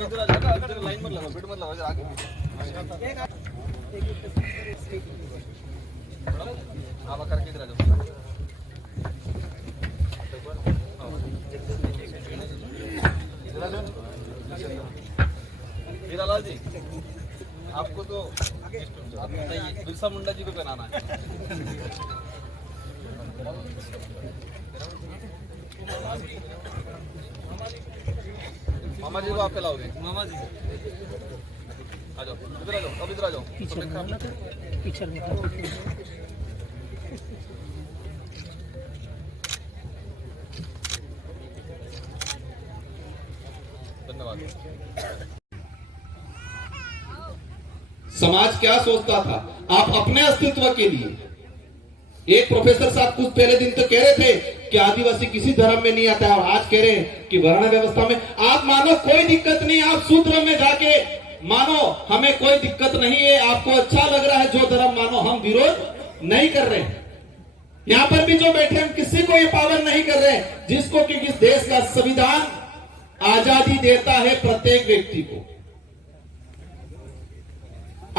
आगे इधर आ जाओ, इधर लाइन मत लगाओ, बेड मत लगाओ, इधर आगे आवा करके इधर आ जाओ। इधर आ जाओ। हीरालाल जी, आपको तो बिरसा मुंडा जी को पहनाना है। मामा जी को आप पिलाओगे? मामा जी आ जाओ, इधर आ जाओ, अब इधर आ जाओ। पीछे धन्यवाद। समाज क्या सोचता था आप अपने अस्तित्व के लिए? एक प्रोफेसर साहब कुछ पहले दिन तो कह रहे थे कि आदिवासी किसी धर्म में नहीं आता है, और आज कह रहे हैं कि वर्ण व्यवस्था में। आप मानो कोई दिक्कत नहीं, आप सूत्र में जाके मानो हमें कोई दिक्कत नहीं है, आपको अच्छा लग रहा है जो धर्म मानो, हम विरोध नहीं कर रहे हैं। यहां पर भी जो बैठे हम किसी को ये पावन नहीं कर रहे हैं, जिसको कि इस देश का संविधान आजादी देता है प्रत्येक व्यक्ति को।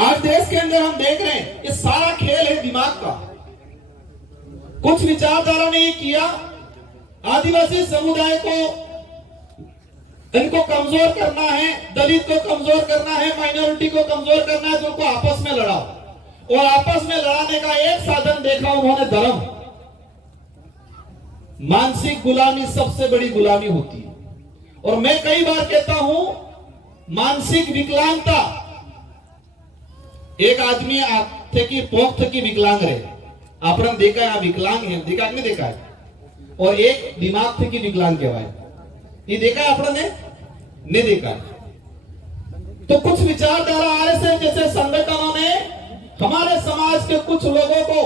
आज देश के अंदर हम देख रहे हैं ये सारा खेल है दिमाग का। कुछ विचारधारा ने किया, आदिवासी समुदाय को इनको कमजोर करना है, दलित को कमजोर करना है, माइनॉरिटी को कमजोर करना है, तो उनको आपस में लड़ाओ। और आपस में लड़ाने का एक साधन देखा उन्होंने, धर्म। मानसिक गुलामी सबसे बड़ी गुलामी होती है। और मैं कई बार कहता हूं मानसिक विकलांगता, एक आदमी थे कि पोख थे कि विकलांग रहे, आपने देखा है विकलांग है, देखा नहीं देखा है, और एक दिमाग थे कि विकलांग कहवाए, ये देखा है आपने नहीं देखा है। तो कुछ विचारधारा आरएसएस जैसे संगठनों ने हमारे समाज के कुछ लोगों को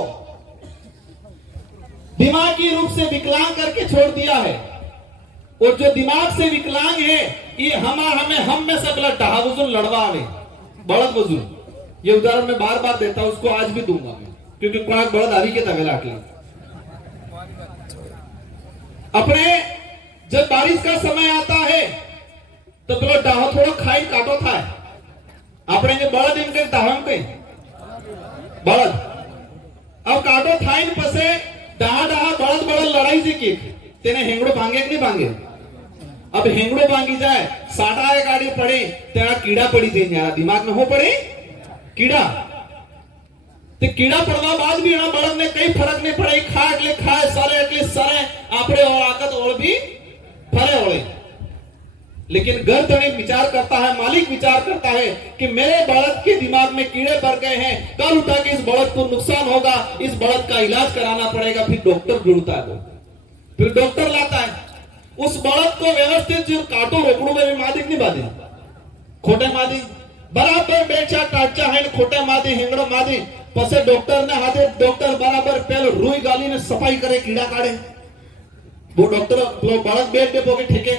दिमागी रूप से विकलांग करके छोड़ दिया है। और जो दिमाग से विकलांग है ये हम में से बड़ा डहा बुजुर्ग लड़वावे, बड़द बुजुर्ग, ये उदाहरण मैं बार बार देता हूं, उसको आज भी दूंगा मैं, क्योंकि कोई बड़द आदि के तवे लाके अपने जब बारिश का समय आता है तो पेलो डाहो थोड़ा खाई काटो था अपने जो बड़द इनके डाहम पे बड़द अब काटो था इन पसे डाहा बड़द बड़द लड़ाई से की तेने हेंगड़ो भांगे कि नहीं भांगे। अब हेंगड़ो भांगी जाए, साटा है गाड़ी पड़े तेरा कीड़ा पड़ी थी, दिमाग में हो पड़े कीड़ा, तो कीड़ा पड़वा बाद भी ना बड़द ने कई फर्क नहीं पड़े, खा अगले खाए सारे अगले सारे आपरे और आकत और भी फरे ओढ़े। लेकिन घर धनी विचार करता है, मालिक विचार करता है कि मेरे बड़द के दिमाग में कीड़े पड़ गए हैं, कल उठा के इस बड़द को नुकसान होगा, इस बड़द का इलाज कराना पड़ेगा। फिर डॉक्टर ढूंढता है, वो फिर डॉक्टर लाता है, उस बड़द को व्यवस्थित जो काटो रोकड़ो में मादिक नहीं बाधी खोटे मादी बराबर बेचा टाचा है खोटे मादी हिंगड़ो मादी पसे डॉक्टर ने हाथे डॉक्टर बराबर पहले रुई गाली ने सफाई करे, कीड़ा काढ़े, वो डॉक्टर बड़द बेड पे पोके ठेके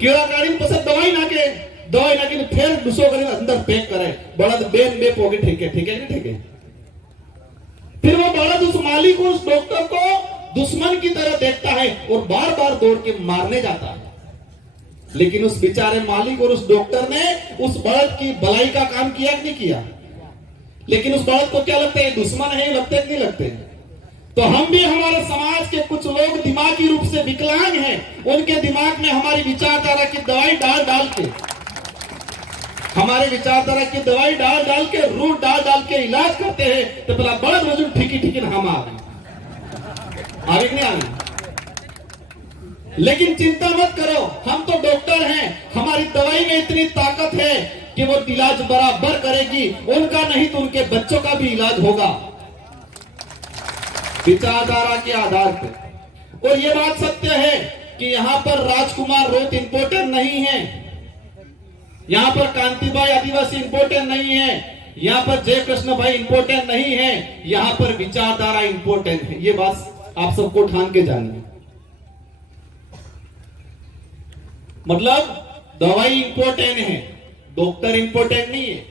कीड़ा काढ़ी पसे दवाई नाके फिर दूसरो करे अंदर पैक करे, बड़द बेन बे पोके ठेके नहीं ठेके। फिर वो बड़द उस मालिक को, उस डॉक्टर को दुश्मन की तरह देखता है और बार बार दौड़ के मारने जाता है। लेकिन उस बेचारे मालिक और उस डॉक्टर ने उस बड़द की भलाई का काम किया कि नहीं किया। लेकिन उस बड़द को क्या लगता है, दुश्मन है, लगते कि नहीं लगते। तो हम भी, हमारे समाज के कुछ लोग दिमागी रूप से विकलांग हैं, उनके दिमाग में हमारी विचारधारा की दवाई डाल के हमारे विचारधारा की दवाई डाल के रूट डाल के इलाज करते हैं। तो पहला बड़द वजन ठीक हम आ गए नहीं आ गए। लेकिन चिंता मत करो, हम तो डॉक्टर हैं, हमारी दवाई में इतनी ताकत है कि वो इलाज बराबर करेगी, उनका नहीं तो उनके बच्चों का भी इलाज होगा विचारधारा के आधार पर। और ये बात सत्य है कि यहां पर राजकुमार रोत इंपोर्टेंट नहीं है, यहां पर कांतिबाई आदिवासी इंपोर्टेंट नहीं है, यहां पर जय कृष्ण भाई इंपोर्टेंट नहीं है, यहां पर विचारधारा इंपोर्टेंट है। ये बात आप सबको ठान के जानिए। मतलब दवाई इंपोर्टेंट है, डॉक्टर इंपोर्टेंट नहीं है।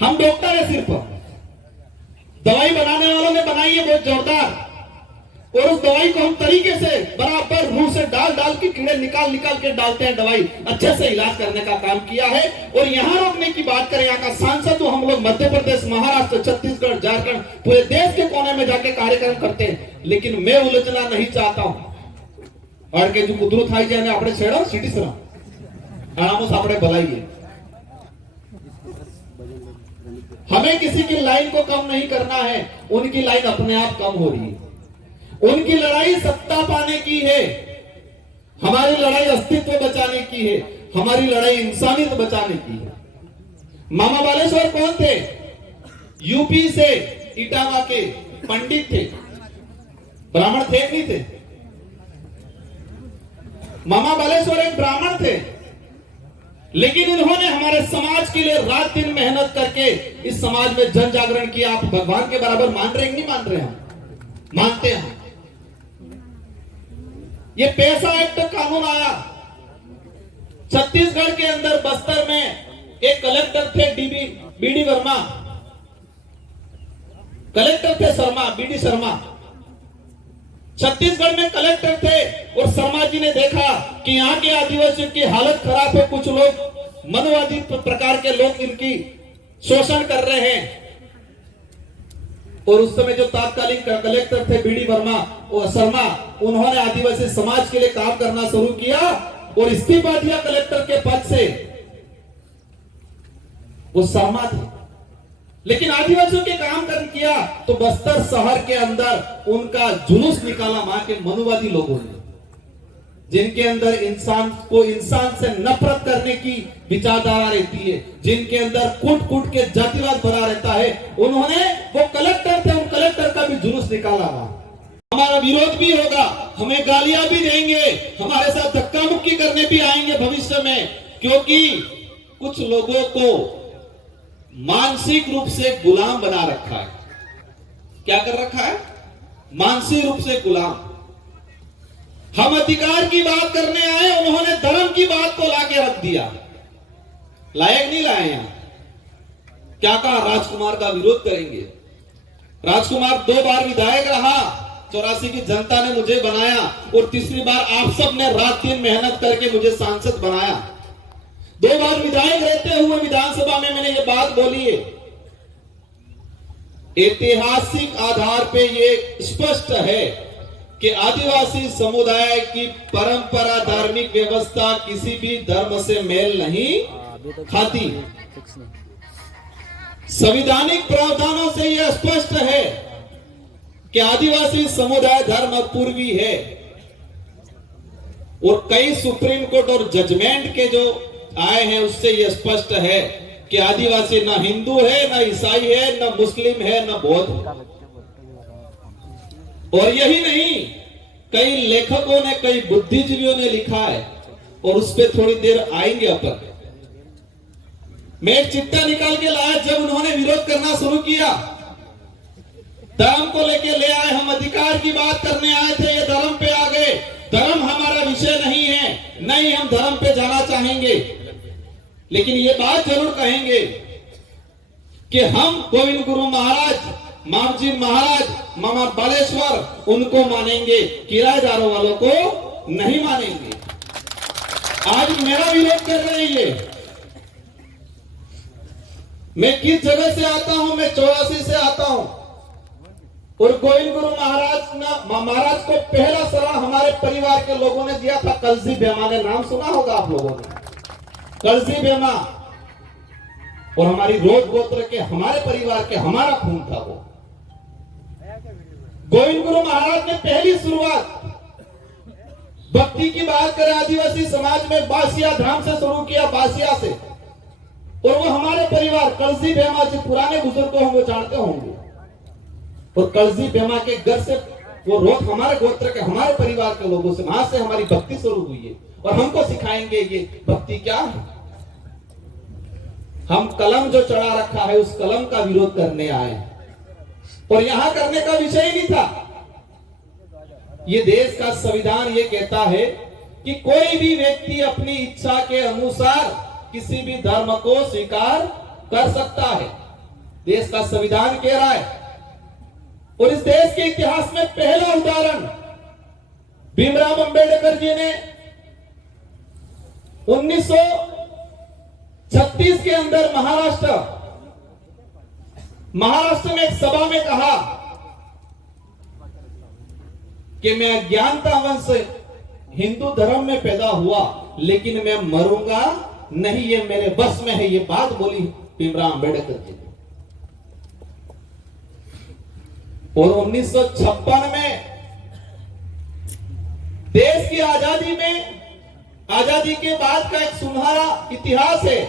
हम डॉक्टर है, सिर्फ दवाई बनाने वालों ने बनाई है बहुत जोरदार, और उस दवाई को हम तरीके से बराबर मुंह से डाल डाल के कीड़े निकाल निकाल के डालते हैं, दवाई अच्छे से इलाज करने का काम किया है। और यहाँ रोकने की बात करें, यहाँ का सांसद तो हम लोग मध्य प्रदेश, महाराष्ट्र, छत्तीसगढ़, झारखंड, पूरे देश के कोने में जाके कार्यक्रम करते हैं, लेकिन मैं उलझना नहीं चाहता हूं। और के जो कुदरू थाई जाने આપણે છેડો સિટી સરા આરામો આપણે ભલાઈએ। हमें किसी की लाइन को कम नहीं करना है, उनकी लाइन अपने आप कम हो रही है। उनकी लड़ाई सत्ता पाने की है, हमारी लड़ाई अस्तित्व बचाने की है, हमारी लड़ाई इंसानियत बचाने की है। मामा बालेश्वर कौन थे? यूपी से इटावा के पंडित थे, ब्राह्मण थे नहीं थे? मामा बालेश्वर एक ब्राह्मण थे, लेकिन इन्होंने हमारे समाज के लिए रात दिन मेहनत करके इस समाज में जन जागरण किया। आप भगवान के बराबर मान रहे हैं नहीं मान रहे हैं? मानते हैं। ये पैसा एक्ट कानून आया छत्तीसगढ़ के अंदर, बस्तर में एक कलेक्टर थे बीडी वर्मा, कलेक्टर थे शर्मा, बीडी शर्मा, छत्तीसगढ़ में कलेक्टर थे। और शर्मा जी ने देखा कि यहाँ के आदिवासियों की हालत खराब है, कुछ लोग मनोवादी प्रकार के लोग इनकी शोषण कर रहे हैं। और उस समय जो तात्कालिक कलेक्टर थे बीडी वर्मा और शर्मा, उन्होंने आदिवासी समाज के लिए काम करना शुरू किया और इस्तीफा दिया कलेक्टर के पद से। वो शर्मा थे, लेकिन आदिवासियों के काम कर किया तो बस्तर शहर के अंदर उनका जुलूस निकाला वहां के मनुवादी लोगों ने, जिनके अंदर इंसान को इंसान से नफरत करने की विचारधारा रहती है, जिनके अंदर कूट कूट के जातिवाद भरा रहता है। उन्होंने, वो कलेक्टर थे, उन कलेक्टर का भी जुलूस निकाला। हमारा विरोध भी होगा, हमें गालियां भी देंगे, हमारे साथ धक्का मुक्की करने भी आएंगे भविष्य में, क्योंकि कुछ लोगों को मानसिक रूप से गुलाम बना रखा है। क्या कर रखा है? मानसिक रूप से गुलाम। हम अधिकार की बात करने आए, उन्होंने धर्म की बात को लाके रख दिया। लायक नहीं लाए यहां। क्या कहा? राजकुमार का विरोध करेंगे। राजकुमार 2 बार विधायक रहा, 84 की जनता ने मुझे बनाया, और तीसरी बार आप सब ने रात दिन मेहनत करके मुझे सांसद बनाया। 2 बार विधायक रहते हुए विधानसभा में मैंने ये बात बोली है। ऐतिहासिक आधार पे ये स्पष्ट है कि आदिवासी समुदाय की परंपरा, धार्मिक व्यवस्था किसी भी धर्म से मेल नहीं खाती। संवैधानिक प्रावधानों से यह स्पष्ट है कि आदिवासी समुदाय धर्म पूर्वी है। और कई सुप्रीम कोर्ट और जजमेंट के जो आए हैं उससे यह स्पष्ट है कि आदिवासी न हिंदू है, न ईसाई है, न मुस्लिम है, न बौद्ध है। और यही नहीं, कई लेखकों ने, कई बुद्धिजीवियों ने लिखा है, और उस पर थोड़ी देर आएंगे अपन। मैं एक चिट्ठा निकाल के लाया जब उन्होंने विरोध करना शुरू किया। धर्म को लेके ले आए, हम अधिकार की बात करने आए थे, ये धर्म पे आ गए। धर्म हमारा विषय नहीं है, नहीं हम धर्म पे जाना चाहेंगे, लेकिन ये बात जरूर कहेंगे कि हम गोविंद गुरु महाराज, मामजी महाराज, मामा बालेश्वर, उनको मानेंगे, किराएदारों वालों को नहीं मानेंगे। आज मेरा विरोध कर रहे हैं ये। मैं किस जगह से आता हूं? मैं 84 से आता हूं। और गोविंद गुरु महाराज को पहला सलाह हमारे परिवार के लोगों ने दिया था। कलसी बेमा ने नाम सुना होगा आप लोगों ने, कलसी बेमा। और हमारी रोज गोत्र के, हमारे परिवार के, हमारा खून था वो। गोविंद गुरु महाराज ने पहली शुरुआत भक्ति की बात करें आदिवासी समाज में बासिया धाम से शुरू किया, बासिया से। और वो हमारे परिवार कलसी बेमा जी, पुराने बुजुर्गों हम वो जानते होंगे। और कलसी बेमा के घर से वो रोज हमारे गोत्र के, हमारे परिवार के लोगों से, वहां से हमारी भक्ति शुरू हुई है। और हमको सिखाएंगे ये भक्ति क्या है। हम कलम जो चढ़ा रखा है उस कलम का विरोध करने आए, और यहां करने का विषय ही नहीं था। ये देश का संविधान ये कहता है कि कोई भी व्यक्ति अपनी इच्छा के अनुसार किसी भी धर्म को स्वीकार कर सकता है। देश का संविधान कह रहा है। और इस देश के इतिहास में पहला उदाहरण भीमराव अंबेडकर जी ने 1936 के अंदर महाराष्ट्र में एक सभा में कहा कि मैं अज्ञानता वंश हिंदू धर्म में पैदा हुआ, लेकिन मैं मरूंगा नहीं, ये मेरे बस में है। ये बात बोली भीमराव अंबेडकर जी ने। और 1956 में देश की आजादी के बाद का एक सुनहरा इतिहास है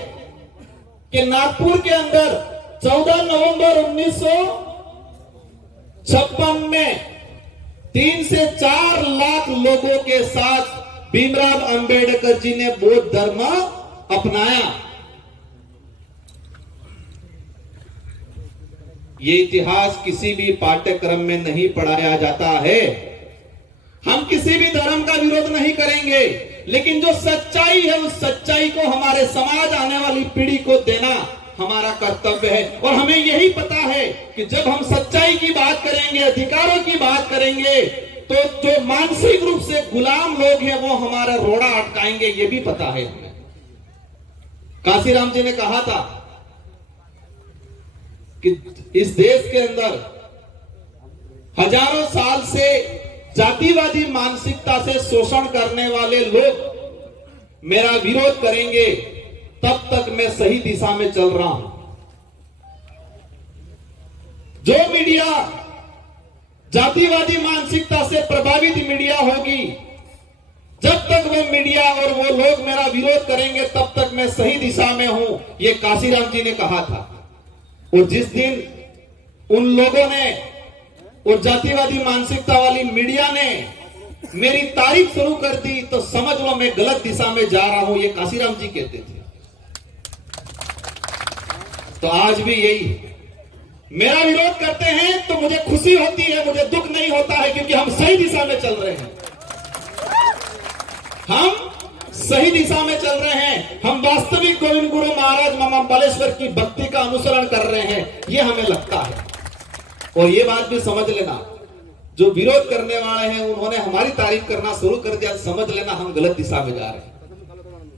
कि नागपुर के अंदर 14 नवंबर 1956 में 3 से 4 लाख लोगों के साथ भीमराव अंबेडकर जी ने बौद्ध धर्म अपनाया। ये इतिहास किसी भी पाठ्यक्रम में नहीं पढ़ाया जाता है। हम किसी भी धर्म का विरोध नहीं करेंगे, लेकिन जो सच्चाई है उस सच्चाई को हमारे समाज, आने वाली पीढ़ी को देना हमारा कर्तव्य है। और हमें यही पता है कि जब हम सच्चाई की बात करेंगे, अधिकारों की बात करेंगे, तो जो मानसिक रूप से गुलाम लोग हैं वो हमारा रोड़ा अटकाएंगे, ये भी पता है हमें। काशीराम जी ने कहा था कि इस देश के अंदर हजारों साल से जातिवादी मानसिकता से शोषण करने वाले लोग मेरा विरोध करेंगे, तब तक मैं सही दिशा में चल रहा हूं। जो मीडिया जातिवादी मानसिकता से प्रभावित मीडिया होगी, जब तक वो मीडिया और वो लोग मेरा विरोध करेंगे, तब तक मैं सही दिशा में हूं, ये काशीराम जी ने कहा था। और जिस दिन उन लोगों ने और जातिवादी मानसिकता वाली मीडिया ने मेरी तारीफ शुरू कर दी, तो समझ लो मैं गलत दिशा में जा रहा हूं, ये काशीराम जी कहते थे। तो आज भी यही मेरा विरोध करते हैं तो मुझे खुशी होती है, मुझे दुख नहीं होता है, क्योंकि हम सही दिशा में चल रहे हैं। हम सही दिशा में चल रहे हैं। हम वास्तविक गोविंद गुरु महाराज मामा बालेश्वर की भक्ति का अनुसरण कर रहे हैं, ये हमें लगता है। और ये बात भी समझ लेना, जो विरोध करने वाले हैं उन्होंने हमारी तारीफ करना शुरू कर दिया, समझ लेना हम गलत दिशा में जा रहे हैं।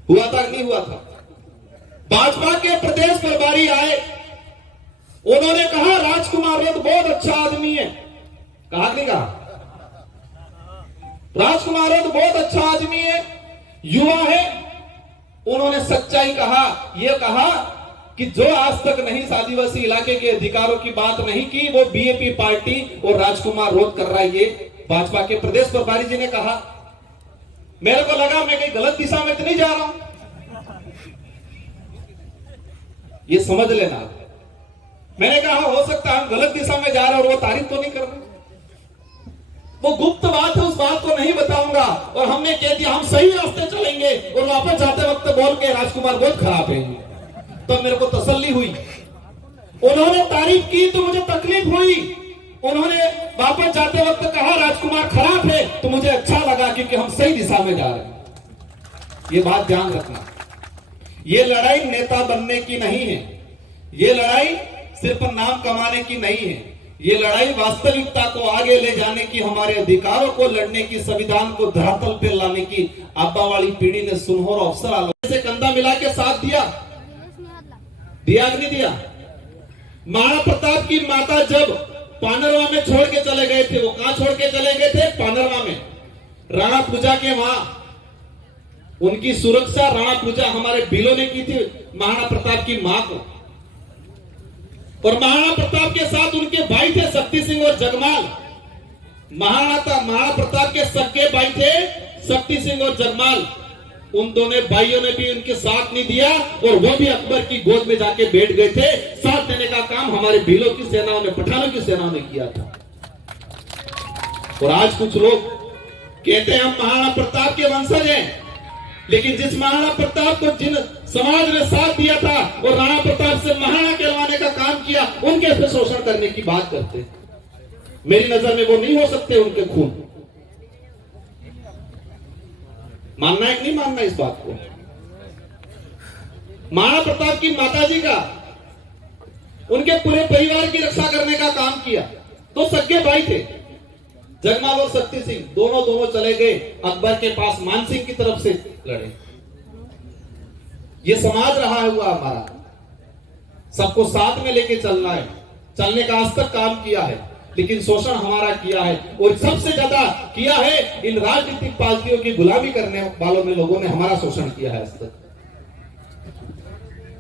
हुआ था नहीं हुआ था? भाजपा के प्रदेश प्रभारी आए, उन्होंने कहा राजकुमार रोध बहुत अच्छा आदमी है। कहा नहीं कहा? राजकुमार रोध बहुत अच्छा आदमी है, युवा है। उन्होंने सच्चाई कहा, यह कहा कि जो आज तक नहीं आदिवासी इलाके के अधिकारों की बात नहीं की, वो बीएपी पार्टी और राजकुमार रोध कर रहा है। ये भाजपा के प्रदेश प्रभारी जी ने कहा। मेरे को लगा मैं कहीं गलत दिशा में तो नहीं जा रहा हूं, ये समझ लेना। मैंने कहा हो सकता है हम गलत दिशा में जा रहे हैं और वो तारीफ तो नहीं कर रहे, वो गुप्त बात है, उस बात को नहीं बताऊंगा। और हमने कह दिया हम सही रास्ते चलेंगे, और वापस जाते वक्त बोल के राजकुमार बहुत खराब है। तो मेरे को तसल्ली हुई। उन्होंने तारीफ की तो मुझे तकलीफ हुई। उन्होंने वापस जाते वक्त कहा राजकुमार खराब है, तो मुझे अच्छा लगा, क्योंकि हम सही दिशा में जा रहे हैं। ये बात ध्यान रखना। ये लड़ाई नेता बनने की नहीं है, ये लड़ाई सिर्फ नाम कमाने की नहीं है। ये लड़ाई वास्तविकता को आगे ले जाने की, हमारे अधिकारों को लड़ने की, संविधान को धरातल पर लाने की। आबा वाली पीढ़ी ने सुनहरा अवसर से कंधा मिला के साथ दिया कि नहीं दिया? महाराणा प्रताप की माता जब पानरवा में छोड़ के चले गए थे, वो कहां छोड़ के चले गए थे? पानरवा में, राणा पूजा के वहां। उनकी सुरक्षा राणा पूजा हमारे भीलों ने की थी महाराणा प्रताप की मां को। और महाराणा प्रताप के साथ उनके भाई थे शक्ति सिंह और जगमाल। महाराणा प्रताप के सगे भाई थे शक्ति सिंह और जगमाल। उन दोनों भाइयों ने भी उनके साथ नहीं दिया, और वो भी अकबर की गोद में जाके बैठ गए थे। साथ देने का काम हमारे भीलों की सेनाओं ने, पठानों की सेनाओं ने किया था। और आज कुछ लोग कहते हैं हम महाराणा प्रताप के वंशज हैं, लेकिन जिस महाराणा प्रताप को जिन समाज ने साथ दिया था और राणा प्रताप से महाराणा कहलवाने का काम किया, उनके से शोषण करने की बात करते हैं। मेरी नजर में वो नहीं हो सकते उनके खून। मानना है कि नहीं मानना इस बात को? महाराणा प्रताप की माताजी का, उनके पूरे परिवार की रक्षा करने का काम किया। तो सगे भाई थे, जगमाल और शक्ति सिंह दोनों चले गए अकबर के पास, मान सिंह की तरफ से लड़े। ये समाज रहा हुआ हमारा, सबको साथ में लेके चलना है, चलने का आज तक काम किया है, लेकिन शोषण हमारा किया है और सबसे ज्यादा किया है इन राजनीतिक पार्टियों की गुलामी करने वालों ने, लोगों ने हमारा शोषण किया है आज तक।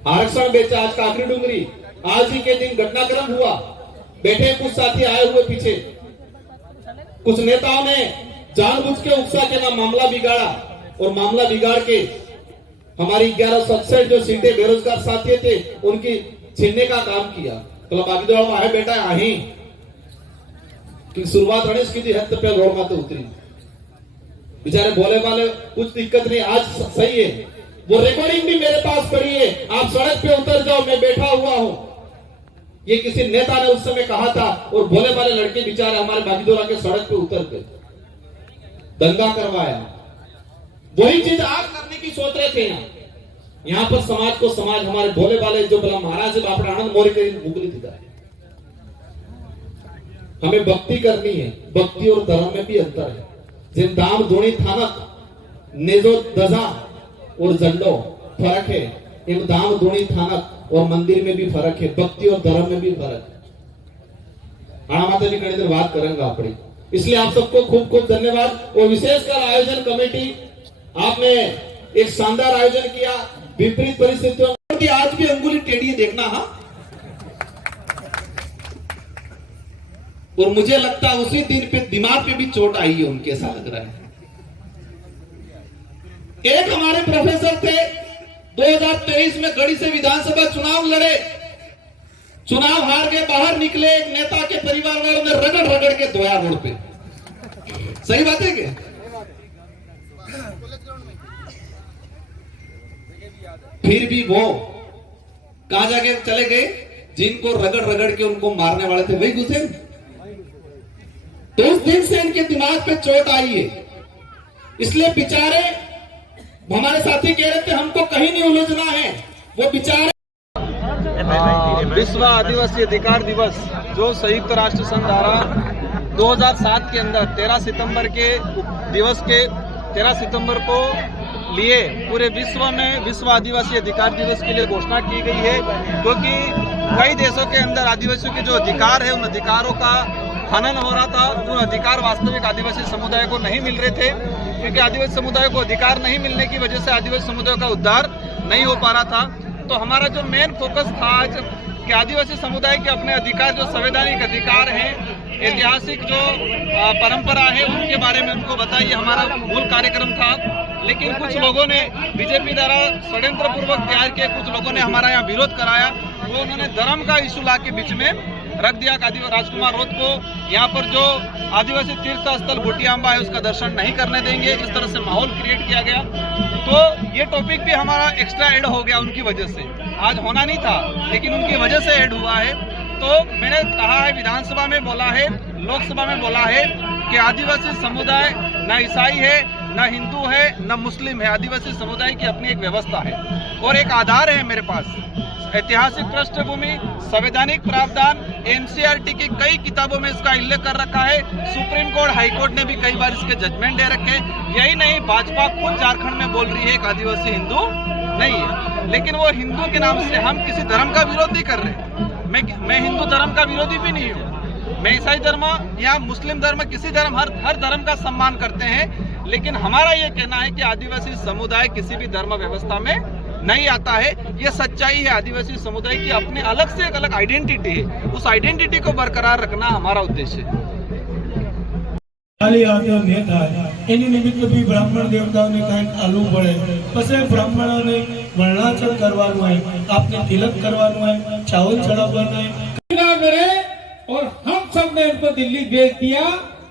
आरक्षण बेचा, आज काकरी डूंगरी, आज ही के दिन घटनाक्रम हुआ, बैठे कुछ साथी आए हुए पीछे, कुछ नेताओं ने जानबूझ के उकसा के ना मामला बिगाड़ा और मामला बिगाड़ के हमारी 1167 जो सीटें बेरोजगार साथी थे उनकी छीनने का काम किया। तो बाकी आहे बेटा आहे कि शुरुआत गणेश की थी, हद पे रोड माते उतरी, बेचारे भोले वाले कुछ दिक्कत नहीं, आज सही है। वो रिकॉर्डिंग भी मेरे पास पड़ी है, आप सड़क पे उतर जाओ, मैं बैठा हुआ हूं, ये किसी नेता ने उस समय कहा था और भोले वाले लड़के बेचारे हमारे बागीदोरा के सड़क पे उतर के दंगा करवाया। वही चीज आज करने की सोच रहे थे यहाँ पर समाज को, समाज हमारे भोले वाले जो बोला महाराज बापड़े आनंद मौर्य के मुगली थी। हमें भक्ति करनी है, भक्ति और धर्म में भी अंतर है। जिन दाम धोनी थानक नेजो दजा और झंडो फर्क है, इन दाम धोनी थानक और मंदिर में भी फर्क है, भक्ति और धर्म में भी फर्क है। माता जी कड़ी देर बात करेंगे अपनी, इसलिए आप सबको खूब खूब धन्यवाद। और विशेषकर आयोजन कमेटी, आपने एक शानदार आयोजन किया विपरीत परिस्थितियों में, आज भी अंगुली टेढ़ी देखना। हाँ, और मुझे लगता है उसी दिन पे दिमाग पे भी चोट आई है उनके, ऐसा लग रहा है। एक हमारे प्रोफेसर थे, 2023 में गढ़ी से विधानसभा चुनाव लड़े, चुनाव हार के बाहर निकले, एक नेता के परिवार वालों ने रगड़ रगड़ के धोया रोड पे। सही बात है क्या? फिर भी वो कहां जाके चले गए, जिनको रगड़ रगड़ के उनको मारने वाले थे वही घुसे। तो उस दिन से इनके दिमाग पे चोट आई है, इसलिए बेचारे हमारे साथी कह रहे थे हमको कहीं नहीं उलझना है, वो बेचारे। विश्व आदिवासी अधिकार दिवस जो संयुक्त राष्ट्र संघ द्वारा 2007 के अंदर 13 सितंबर के दिवस के 13 सितंबर को लिए पूरे विश्व में विश्व आदिवासी अधिकार दिवस के लिए घोषणा की गई है, क्योंकि कई देशों के अंदर आदिवासियों के जो अधिकार है उन अधिकारों का हनन हो रहा था, जो अधिकार वास्तविक आदिवासी समुदाय को नहीं मिल रहे थे, क्योंकि आदिवासी समुदाय को अधिकार नहीं मिलने की वजह से आदिवासी समुदाय का उद्धार नहीं हो पा रहा था। तो हमारा जो मेन फोकस था आज कि आदिवासी समुदाय के अपने अधिकार, जो संवैधानिक अधिकार हैं, ऐतिहासिक जो परंपरा है उनके बारे में उनको बताइए, हमारा मूल कार्यक्रम था। लेकिन कुछ लोगों ने बीजेपी द्वारा षड्यंत्र पूर्वक तैयार किए, कुछ लोगों ने हमारा यहाँ विरोध कराया, वो उन्होंने धर्म का इशू ला के बीच में रख दिया। राजकुमार रोध को यहाँ पर जो आदिवासी तीर्थ स्थल भुटियांबा है उसका दर्शन नहीं करने देंगे, इस तरह से माहौल क्रिएट किया गया। तो ये टॉपिक भी हमारा एक्स्ट्रा ऐड हो गया उनकी वजह से, आज होना नहीं था लेकिन उनकी वजह से ऐड हुआ है। तो मैंने कहा है, विधानसभा में बोला है, लोकसभा में बोला है कि आदिवासी समुदाय न ईसाई है, न हिंदू है, न मुस्लिम है, आदिवासी समुदाय की अपनी एक व्यवस्था है और एक आधार है मेरे पास, ऐतिहासिक पृष्ठभूमि, संवैधानिक प्रावधान, एनसीईआरटी की कई किताबों में इसका उल्लेख कर रखा है, सुप्रीम कोर्ट, हाई कोर्ट ने भी कई बार इसके जजमेंट दे रखे। यही नहीं, भाजपा खुद झारखंड में बोल रही है एक आदिवासी हिंदू नहीं है, लेकिन वो हिंदू के नाम से हम किसी धर्म का विरोध नहीं कर रहे। मैं हिंदू धर्म का विरोधी भी नहीं हूँ, मैं ईसाई धर्म या मुस्लिम धर्म, किसी धर्म, हर धर्म का सम्मान करते हैं, लेकिन हमारा ये कहना है कि आदिवासी समुदाय किसी भी धर्म व्यवस्था में नहीं आता है। ये सच्चाई है, आदिवासी समुदाय की अपने अलग से एक अलग आइडेंटिटी है, उस आइडेंटिटी को बरकरार रखना हमारा उद्देश्य है। એની નિમિત્તે બી બ્રાહ્મણ દેવતાઓને કંઈક આલવું પડે, પછી બ્રાહ્મણોને વર્ણાચલ કરવાનું હોય, આપને તિલક કરવાનું હોય, ચાવલ ચડાવવાનું હોય। और हम सब ने उनको दिल्ली भेज दिया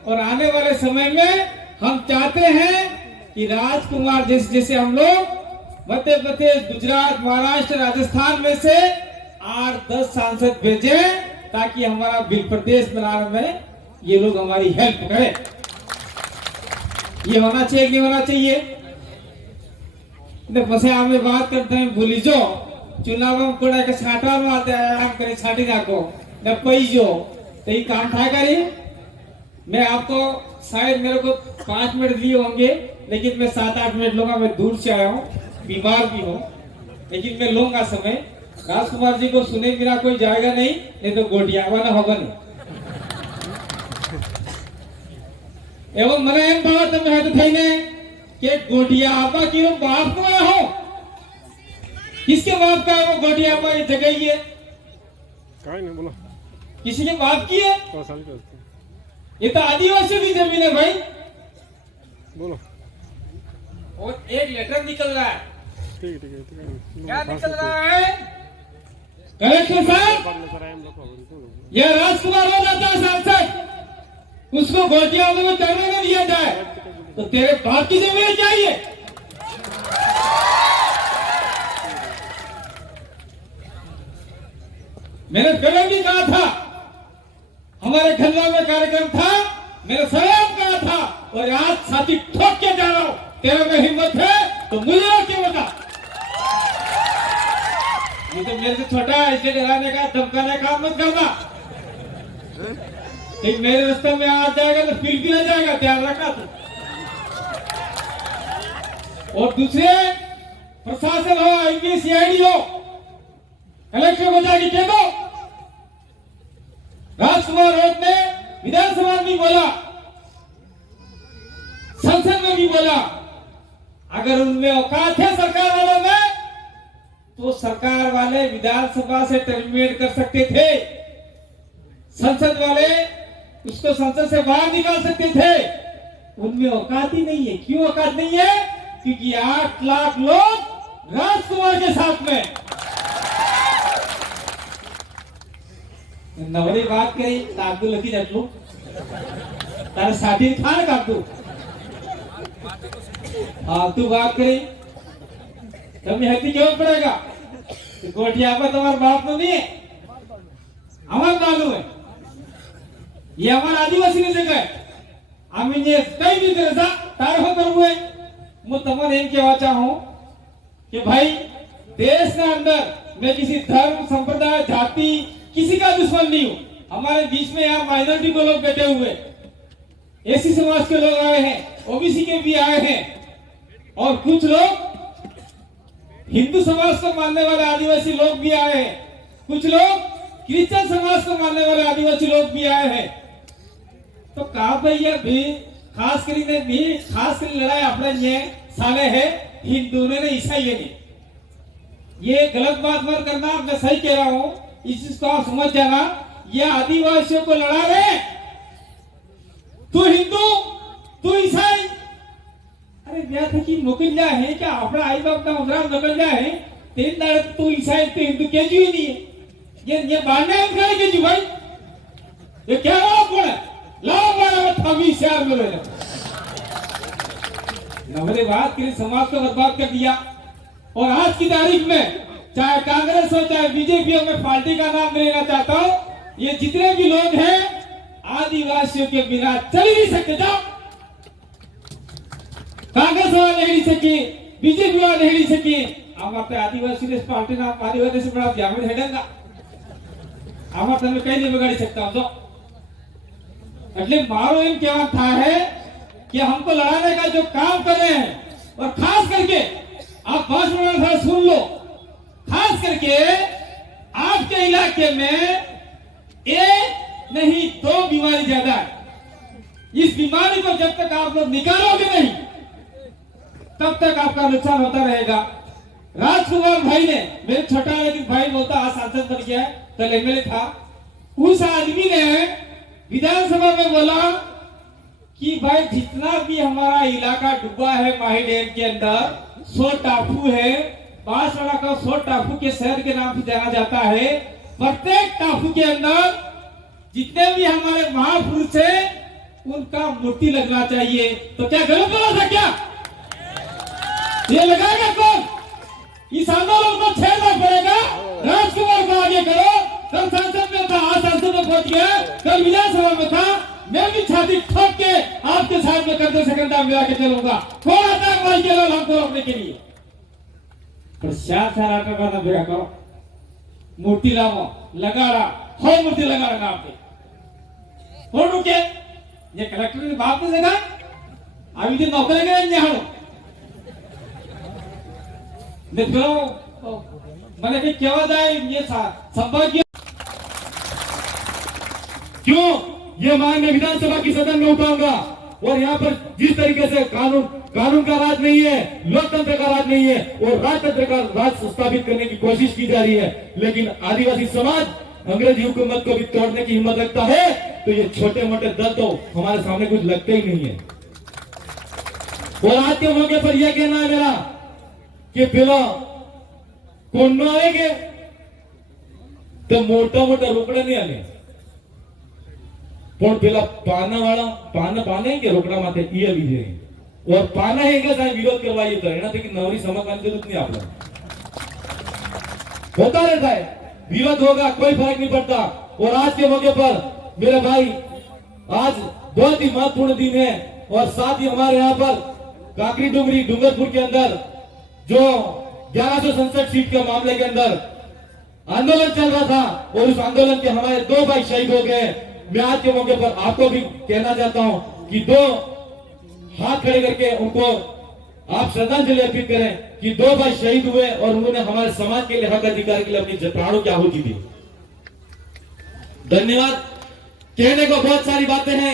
और आने वाले समय में हम चाहते हैं कि राजकुमार जैसे हम लोग मध्य प्रदेश, गुजरात, महाराष्ट्र, राजस्थान में से 8-10 सांसद भेजे, ताकि हमारा बिल प्रदेश बनाने में ये लोग हमारी हेल्प करें। ये होना चाहिए कि होना चाहिए? પછી અમે વાત કરતા ભૂલી જો ચુનાવ કોડા કે છાંટવાનું આતે આમ કરી છાંટી નાખો ને પઈ જો तो ये काम था करिए। मैं आपको शायद मेरे को 5 मिनट दिए होंगे, लेकिन मैं 7-8 मिनट लूंगा। मैं दूर से आया हूँ, बीमार भी हूँ, लेकिन मैं लूंगा समय। राजकुमार जी को सुने बिना कोई जाएगा नहीं तो गोटिया वाला होगा नहीं। एवं મને એમ ભાવ તમે હાથ થઈને કે गोटिया आपा की बाप को आया हो, किसके बाप का है वो गोटिया आपा ये जगह ही है? बोलो किसी के बाप की है? ये तो आदिवासी की जमीन है भाई। बोलो। और एक लेटर निकल रहा है। ठीक है क्या निकल रहा है? कलेक्टर साहब, यह राजकुमार हो जाता है सांसद, उसको गोटिया में चढ़ने नहीं दिया जाए तो तेरे बाप की जमीन चाहिए। मैंने पहले भी कहा था, हमारे खन्ना में कार्यक्रम था, मैंने स्वयं कहा था और आज छाती ठोक के जा रहा हूं, तेरे में हिम्मत है तो मुझे क्यों बता। ये तो मेरे से छोटा है, इसे डराने का धमकाने का मत करना। एक मेरे रास्ते में आ जाएगा तो फिर भी आ जाएगा, ध्यान रखना तू। और दूसरे प्रशासन हो, आईपी सीआईडी हो, कलेक्टर को जाके कह दो राजकुमार राउत ने विधानसभा में बोला, संसद में भी बोला, अगर उनमें औकात है सरकार वालों में तो सरकार वाले विधानसभा से टर्मिनेट कर सकते थे, संसद वाले उसको संसद से बाहर निकाल सकते थे। उनमें औकात ही नहीं है। क्यों औकात नहीं है? क्योंकि 8 लाख लोग राजकुमार के साथ में। नवरी बात करी कागदू लगी जटलू तारे साठी था ना कागदू। हाँ तू बात करी तब हती क्यों पड़ेगा? गोटिया पर तुम्हारा बाप तो नहीं है, हमारा मालूम है। ये हमारा आदिवासी ने जगह है। आम्ही जे कई भी करता तार हो करबो है। मैं तमने एम कहवा चाहूं कि भाई देश के अंदर मैं किसी धर्म संप्रदाय जाति किसी का दुश्मन नहीं हूं। हमारे बीच में यहाँ माइनॉरिटी के लोग बैठे हुए, एसी समाज के लोग आए हैं, ओबीसी के भी आए हैं, और कुछ लोग हिंदू समाज को मानने वाले आदिवासी लोग भी आए हैं, कुछ लोग क्रिश्चियन समाज को मानने वाले आदिवासी लोग भी आए हैं। तो कहा भैया भी खास कर लड़ाई अपने ये साले है हिंदू ने ईसाई ने। ये गलत बात मत करना, मैं सही कह रहा हूं, इस चीज को आप समझ जाना। ये आदिवासियों को लड़ा रहे, तू हिंदू तू ईसाई। अरे ब्याह था कि मुकिल जा है क्या अपना आई बाप का उधराम नकल जा है 3 दाड़े तू ईसाई तू हिंदू के जी नहीं है। ये बांधने हम करे के जी भाई, ये क्या हुआ कौन है? लाओ मारा थमी शहर में ले नवरे बात के समाज को बर्बाद कर दिया। और आज की तारीख में चाहे कांग्रेस हो चाहे बीजेपी हो, मैं पार्टी का नाम लेना चाहता हूं, ये जितने भी लोग हैं आदिवासियों के बिना चल ही नहीं सकते। जाओ कांग्रेस वाले नहीं सके, बीजेपी वाले नहीं सके, हमारे आदिवासी ने पार्टी नाम आदिवासी से बड़ा जामिन हेडेगा हमारे તમે કઈ નહીં બગાડી सकता हो। એટલે મારો એમ કહેવા था है कि हमको लड़ाने का जो काम कर रहे हैं, और खास करके आप भाषण सुन लो, खास करके आपके इलाके में एक नहीं 2 बीमारी ज्यादा है। इस बीमारी को जब तक आप लोग निकालोगे नहीं तब तक आपका नुकसान होता रहेगा। राजकुमार भाई ने, मेरे छोटा लेकिन भाई बोलता आज सांसद बन गया है, कल एमएलए था, उस आदमी ने विधानसभा में बोला कि भाई जितना भी हमारा इलाका डूबा है माही डैम के अंदर 100 टापू है, बांसवाड़ा का 100 टापू के शहर के नाम से जाना जाता है। प्रत्येक टापू के अंदर जितने भी हमारे महापुरुष हैं उनका मूर्ति लगना चाहिए। तो क्या गलत बोला था क्या? ये लगाएगा कौन? इस आंदोलन को छेड़ना पड़ेगा। राजकुमार को आगे करो। कल संसद में था, आज संसद में पहुंच गया, कल विधानसभा में था, मैं भी छाती ठोक के आपके साथ में करते सेकंड मिला के चलूंगा। कौन आता है भाई के हमको रोकने के लिए? प्रशासन का भेगा करो, मूर्ति लाओ, लगा रहा हो, मूर्ति लगा रहा नाम पे कौन रुके ये कलेक्टर ने बाप ने देखा अभी तो नौकरी करें यहाँ देखो मैंने भी क्या बताया ये संभव क्यों ये मांग मैं विधानसभा की सदन में उठाऊंगा और यहाँ पर जिस तरीके से कानून का राज नहीं है, लोकतंत्र का राज नहीं है और राजतंत्र का राज स्थापित करने की कोशिश की जा रही है, लेकिन आदिवासी समाज अंग्रेजी हुकूमत को भी तोड़ने की हिम्मत रखता है, तो ये छोटे मोटे दल तो हमारे सामने कुछ लगते ही नहीं है। और आज के मौके पर यह कहना है मेरा कि पेला कौन आएंगे तो मोटा मोटा रोकड़ा नहीं आने પણ પેલા પાને કે રોકડા માથે ઈ આવી જાય और पाना है क्या साहब विरोध करवाइए तो है ना कि नवरी समाकांत जरूरत नहीं आपको होता रहता है, विरोध होगा कोई फर्क नहीं पड़ता। और आज के मौके पर मेरे भाई आज बहुत ही महत्वपूर्ण दिन है और साथ ही हमारे यहाँ पर काकरी डुंगरी डूंगरपुर के अंदर जो 1100 संसद सीट के मामले के अंदर आंदोलन चल रहा था और उस आंदोलन के हमारे 2 भाई शहीद हो गए। मैं आज के मौके पर आपको भी कहना चाहता हूं कि 2 हाथ खड़े करके उनको आप श्रद्धांजलि अर्पित करें कि 2 भाई शहीद हुए और उन्होंने हमारे समाज के लिए हक अधिकार के लिए अपनी प्राणों की आहुति दी। धन्यवाद। कहने को बहुत सारी बातें हैं।